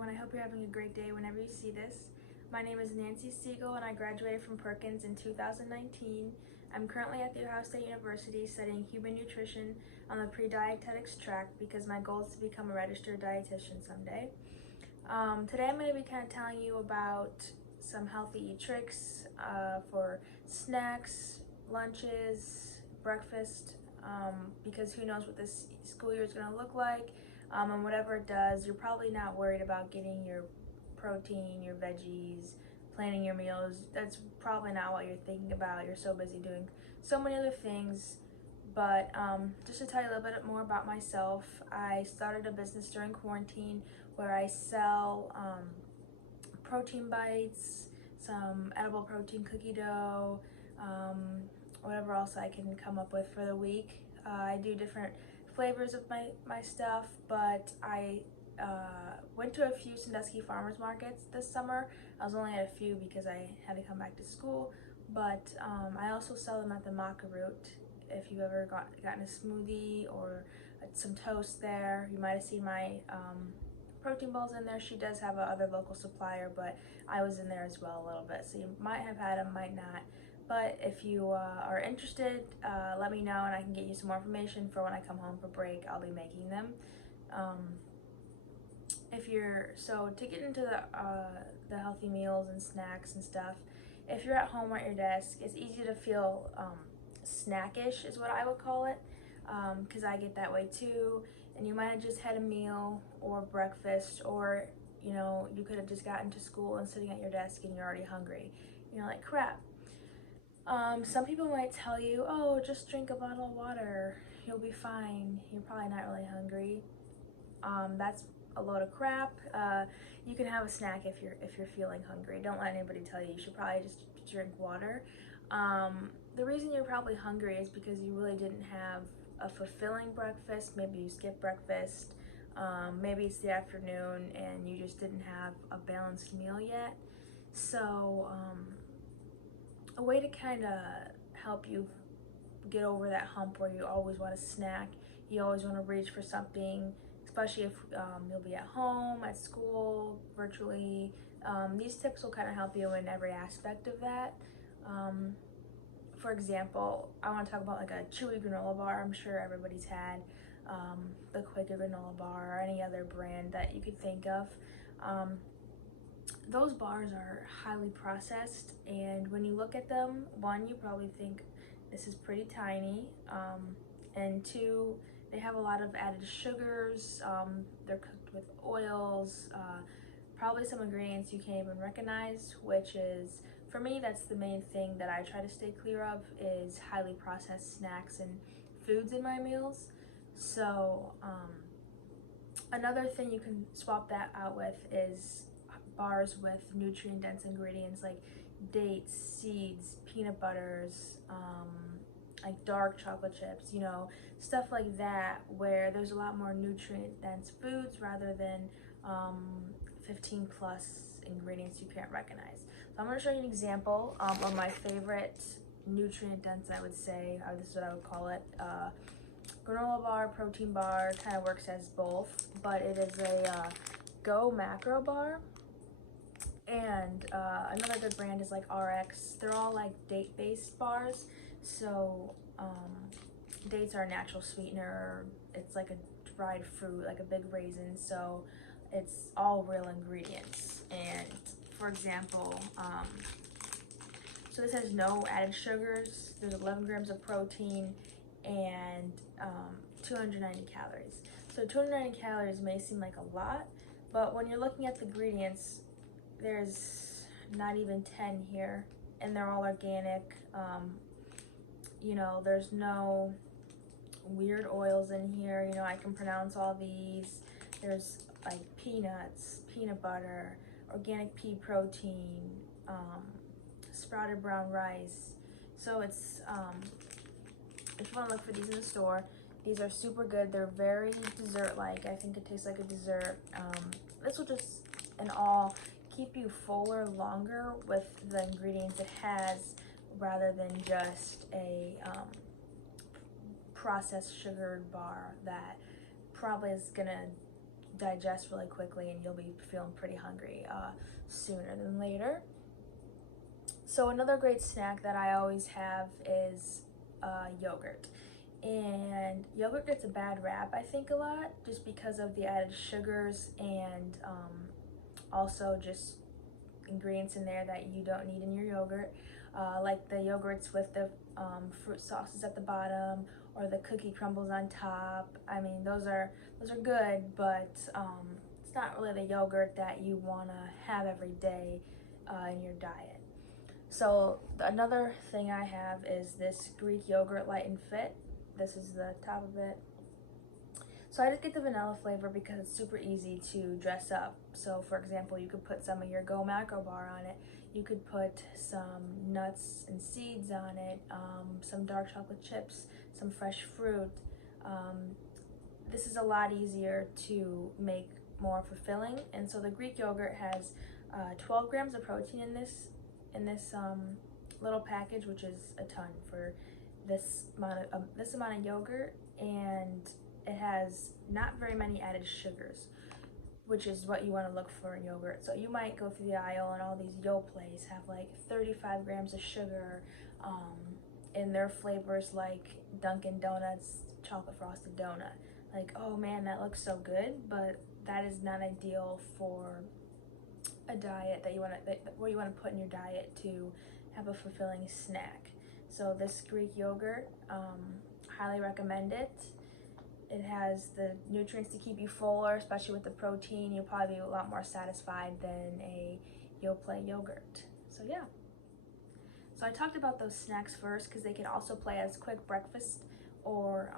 everyone. I hope you're having a great day whenever you see this. My name is Nancy Siegel and I graduated from Perkins in 2019. I'm currently at The Ohio State University studying human nutrition on the pre-dietetics track because my goal is to become a registered dietitian someday. Today I'm going to be kind of telling you about some healthy tricks for snacks, lunches, breakfast, because who knows what this school year is going to look like. And whatever it does, you're probably not worried about getting your protein, your veggies, planning your meals. That's probably not what you're thinking about. You're so busy doing so many other things. But just to tell you a little bit more about myself, I started a business during quarantine where I sell protein bites, some edible protein cookie dough, whatever else I can come up with for the week. I do different flavors of my stuff, but I went to a few Sandusky farmers markets this summer. I was only at a few because I had to come back to school, but I also sell them at the Maca Root. If you've ever gotten a smoothie or some toast there, you might have seen my protein balls in there. She does have a other local supplier, but I was in there as well a little bit, so you might have had them, might not. But if you are interested, let me know and I can get you some more information for when I come home for break. I'll be making them. To get into the healthy meals and snacks and stuff, if you're at home or at your desk, it's easy to feel snackish is what I would call it, because I get that way too. And you might have just had a meal or breakfast, or you could have just gotten to school and sitting at your desk and you're already hungry. You're like, crap. Some people might tell you, oh, just drink a bottle of water, you'll be fine, you're probably not really hungry. That's a load of crap. You can have a snack if you're feeling hungry. Don't let anybody tell you should probably just drink water. The reason you're probably hungry is because you really didn't have a fulfilling breakfast. Maybe you skipped breakfast. Maybe it's the afternoon and you just didn't have a balanced meal yet. So a way to kind of help you get over that hump where you always want a snack, you always want to reach for something, especially if you'll be at home, at school, virtually. These tips will kind of help you in every aspect of that. For example, I want to talk about like a chewy granola bar. I'm sure everybody's had the Quaker granola bar or any other brand that you could think of. Those bars are highly processed, and when you look at them, one, you probably think this is pretty tiny, and two, they have a lot of added sugars. They're cooked with oils, probably some ingredients you can't even recognize, which is, for me, that's the main thing that I try to stay clear of, is highly processed snacks and foods in my meals. So another thing you can swap that out with is bars with nutrient-dense ingredients like dates, seeds, peanut butters, like dark chocolate chips, stuff like that, where there's a lot more nutrient-dense foods rather than 15 plus ingredients you can't recognize. So I'm going to show you an example of my favorite nutrient-dense, I would say, or this is what I would call it. Granola bar, protein bar, kind of works as both, but it is a Go macro bar. And another good brand is like RX. They're all like date-based bars. So dates are a natural sweetener. It's like a dried fruit, like a big raisin. So it's all real ingredients. And for example, so this has no added sugars. There's 11 grams of protein and 290 calories. So 290 calories may seem like a lot, but when you're looking at the ingredients, there's not even 10 here, and they're all organic. There's no weird oils in here. I can pronounce all these. There's like peanuts, peanut butter, organic pea protein, sprouted brown rice. So it's if you want to look for these in the store, these are super good. They're very dessert-like. I think it tastes like a dessert. This will just in all keep you fuller longer with the ingredients it has, rather than just a processed sugared bar that probably is gonna digest really quickly, and you'll be feeling pretty hungry sooner than later. So another great snack that I always have is yogurt. And yogurt gets a bad rap, I think, a lot, just because of the added sugars and also just ingredients in there that you don't need in your yogurt, like the yogurts with the fruit sauces at the bottom or the cookie crumbles on top. I mean, those are good, but it's not really the yogurt that you want to have every day in your diet. So another thing I have is this Greek yogurt Light and Fit. This is the top of it. So I just get the vanilla flavor because it's super easy to dress up. So for example, you could put some of your Go Macro bar on it. You could put some nuts and seeds on it, some dark chocolate chips, some fresh fruit. This is a lot easier to make more fulfilling. And so the Greek yogurt has 12 grams of protein in this little package, which is a ton for this amount of yogurt, and it has not very many added sugars, which is what you want to look for in yogurt. So you might go through the aisle and all these Yoplait have like 35 grams of sugar in their flavors, like Dunkin' Donuts chocolate frosted donut. Like, oh man, that looks so good, but that is not ideal for a diet that you want to put in your diet to have a fulfilling snack. So this Greek yogurt, highly recommend it. It has the nutrients to keep you fuller, especially with the protein. You'll probably be a lot more satisfied than a Yoplait yogurt. So yeah. So I talked about those snacks first because they can also play as quick breakfast or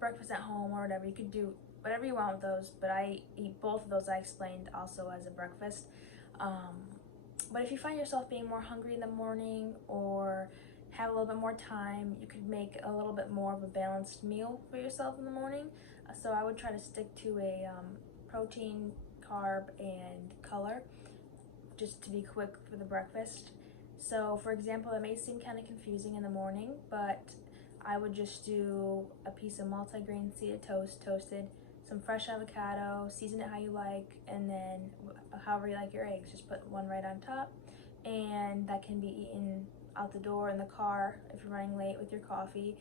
breakfast at home or whatever. You could do whatever you want with those, but I eat both of those I explained also as a breakfast. But if you find yourself being more hungry in the morning or have a little bit more time, you could make a little bit more of a balanced meal for yourself in the morning. So I would try to stick to a protein, carb, and color, just to be quick for the breakfast. So for example, it may seem kind of confusing in the morning, but I would just do a piece of multi-grain seeded toast, toasted, some fresh avocado, season it how you like, and then however you like your eggs, just put one right on top. And that can be eaten out the door, in the car, if you're running late with your coffee.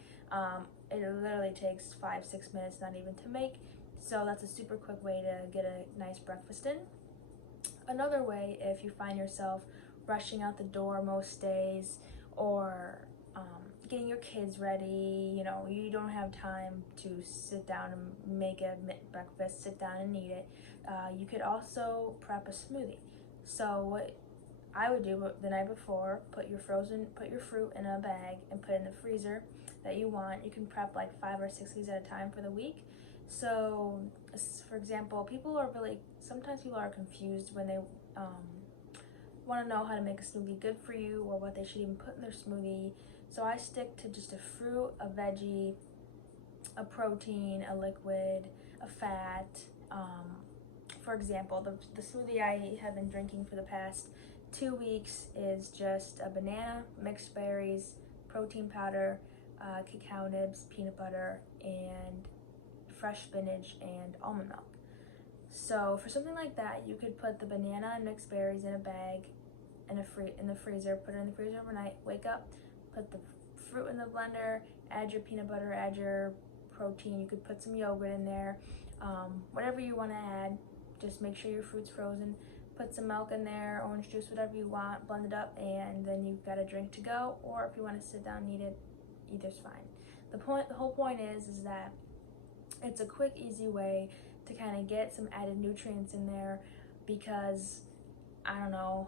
It literally takes 5-6 minutes, not even to make. So that's a super quick way to get a nice breakfast in. Another way, if you find yourself rushing out the door most days, or getting your kids ready, you know, you don't have time to sit down and make a breakfast, sit down and eat it, you could also prep a smoothie. So what I would do the night before, put your fruit in a bag and put it in the freezer that you want. You can prep like 5 or 6 days at a time for the week. So for example, sometimes people are confused when they want to know how to make a smoothie good for you or what they should even put in their smoothie. So I stick to just a fruit, a veggie, a protein, a liquid, a fat. For example, the smoothie I have been drinking for the past 2 weeks is just a banana, mixed berries, protein powder, cacao nibs, peanut butter, and fresh spinach and almond milk. So for something like that, you could put the banana and mixed berries in a bag in the freezer, put it in the freezer overnight, wake up, put the fruit in the blender, add your peanut butter, add your protein. You could put some yogurt in there, whatever you want to add. Just make sure your fruit's frozen. Put some milk in there, orange juice, whatever you want, blend it up, and then you've got a drink to go. Or if you want to sit down and eat it, either's fine. The whole point is that it's a quick, easy way to kind of get some added nutrients in there, because I don't know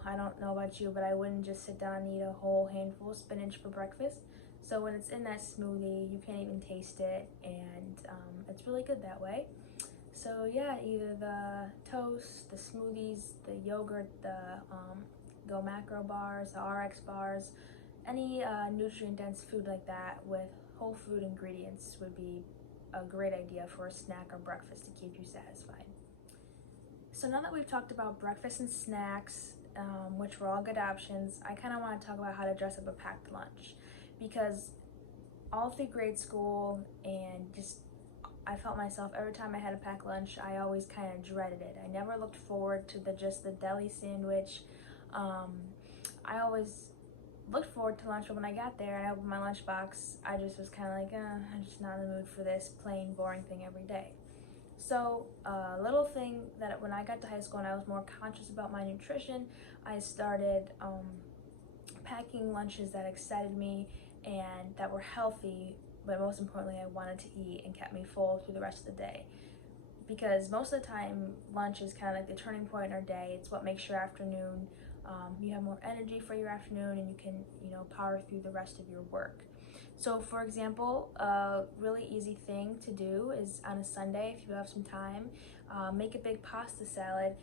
about you, but I wouldn't just sit down and eat a whole handful of spinach for breakfast. So when it's in that smoothie, you can't even taste it, and it's really good that way. So yeah, either the toast, the smoothies, the yogurt, the Go Macro bars, the RX bars, any nutrient-dense food like that with whole food ingredients would be a great idea for a snack or breakfast to keep you satisfied. So now that we've talked about breakfast and snacks, which were all good options, I kind of want to talk about how to dress up a packed lunch, because all through grade school and just I felt myself, every time I had a packed lunch, I always kind of dreaded it. I never looked forward to just the deli sandwich. I always looked forward to lunch, but when I got there and I opened my lunchbox, I just was kind of like, I'm just not in the mood for this plain, boring thing every day. So a little thing that when I got to high school and I was more conscious about my nutrition, I started packing lunches that excited me and that were healthy, but most importantly, I wanted to eat and kept me full through the rest of the day. Because most of the time, lunch is kind of like the turning point in our day. It's what makes your afternoon, you have more energy for your afternoon, and you can, power through the rest of your work. So for example, a really easy thing to do is on a Sunday, if you have some time, make a big pasta salad.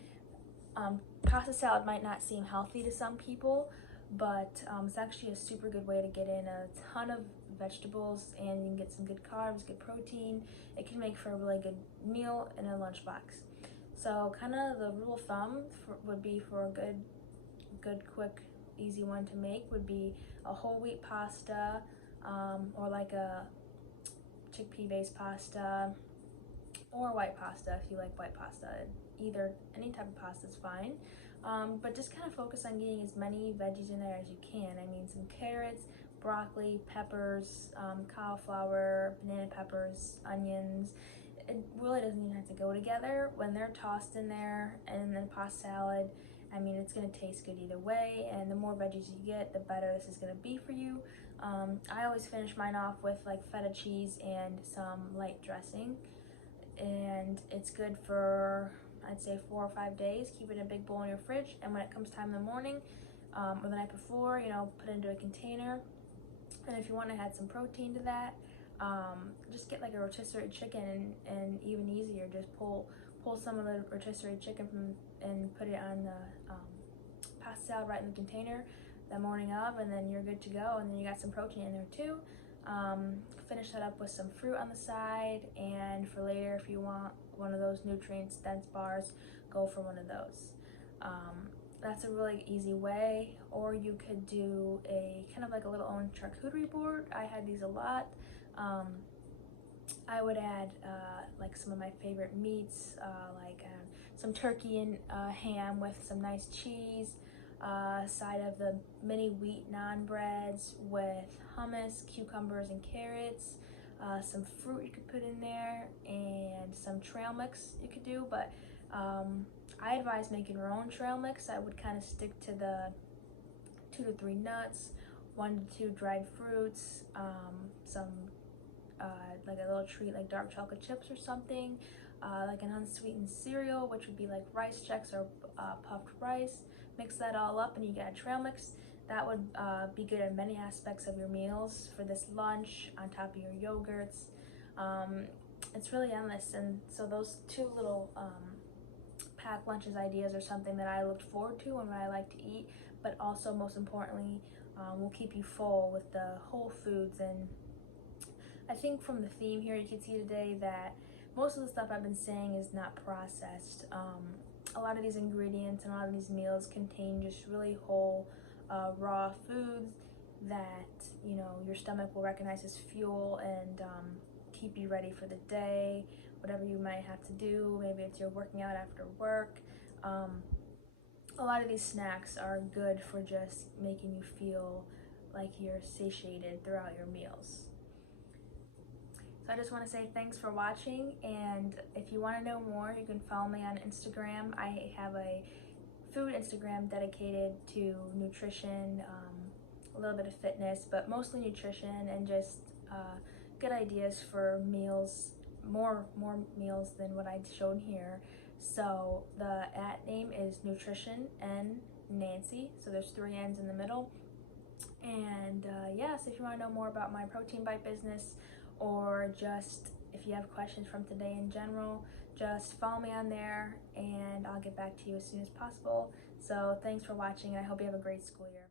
Pasta salad might not seem healthy to some people, but it's actually a super good way to get in a ton of vegetables, and you can get some good carbs, good protein. It can make for a really good meal in a lunchbox. So kind of the rule of thumb would be for a good, quick, easy one to make would be a whole wheat pasta, or like a chickpea based pasta, or white pasta if you like white pasta. Any type of pasta is fine. But just kind of focus on getting as many veggies in there as you can. I mean, some carrots, broccoli, peppers, cauliflower, banana peppers, onions. It really doesn't even have to go together. When they're tossed in there and then pasta salad, I mean, it's going to taste good either way, and the more veggies you get, the better this is going to be for you. I always finish mine off with like feta cheese and some light dressing, and it's good for, I'd say, 4 or 5 days. Keep it in a big bowl in your fridge, and when it comes time in the morning or the night before, put it into a container. And if you want to add some protein to that, just get like a rotisserie chicken, and even easier, just pull some of the rotisserie chicken and put it on the pasta salad right in the container the morning of, and then you're good to go, and then you got some protein in there too. Finish that up with some fruit on the side, and for later, if you want one of those nutrients dense bars, go for one of those. That's a really easy way. Or you could do a kind of like a little own charcuterie board. I had these a lot. I would add like some of my favorite meats, like some turkey and ham with some nice cheese, side of the mini wheat naan breads with hummus, cucumbers, and carrots, some fruit you could put in there, and some trail mix you could do. But I advise making your own trail mix. I would kind of stick to the 2 to 3 nuts, 1 to 2 dried fruits, some like a little treat like dark chocolate chips or something, like an unsweetened cereal, which would be like Rice Chex or puffed rice. Mix that all up and you get a trail mix. That would be good in many aspects of your meals for this lunch, on top of your yogurts. It's really endless, and so those 2 little packed lunches ideas are something that I looked forward to and what I like to eat, but also most importantly will keep you full with the whole foods. And I think from the theme here you can see today that most of the stuff I've been saying is not processed. A lot of these ingredients and a lot of these meals contain just really whole raw foods that your stomach will recognize as fuel and keep you ready for the day, whatever you might have to do. Maybe it's you're working out after work. A lot of these snacks are good for just making you feel like you're satiated throughout your meals. So I just want to say thanks for watching, and if you want to know more, you can follow me on Instagram. I have a food Instagram dedicated to nutrition, a little bit of fitness, but mostly nutrition, and just good ideas for meals, more meals than what I showed here. So the @name is Nutrition and Nancy, so there's 3 N's in the middle. And so if you want to know more about my Protein Bite business, or just if you have questions from today in general, just follow me on there and I'll get back to you as soon as possible. So thanks for watching, and I hope you have a great school year.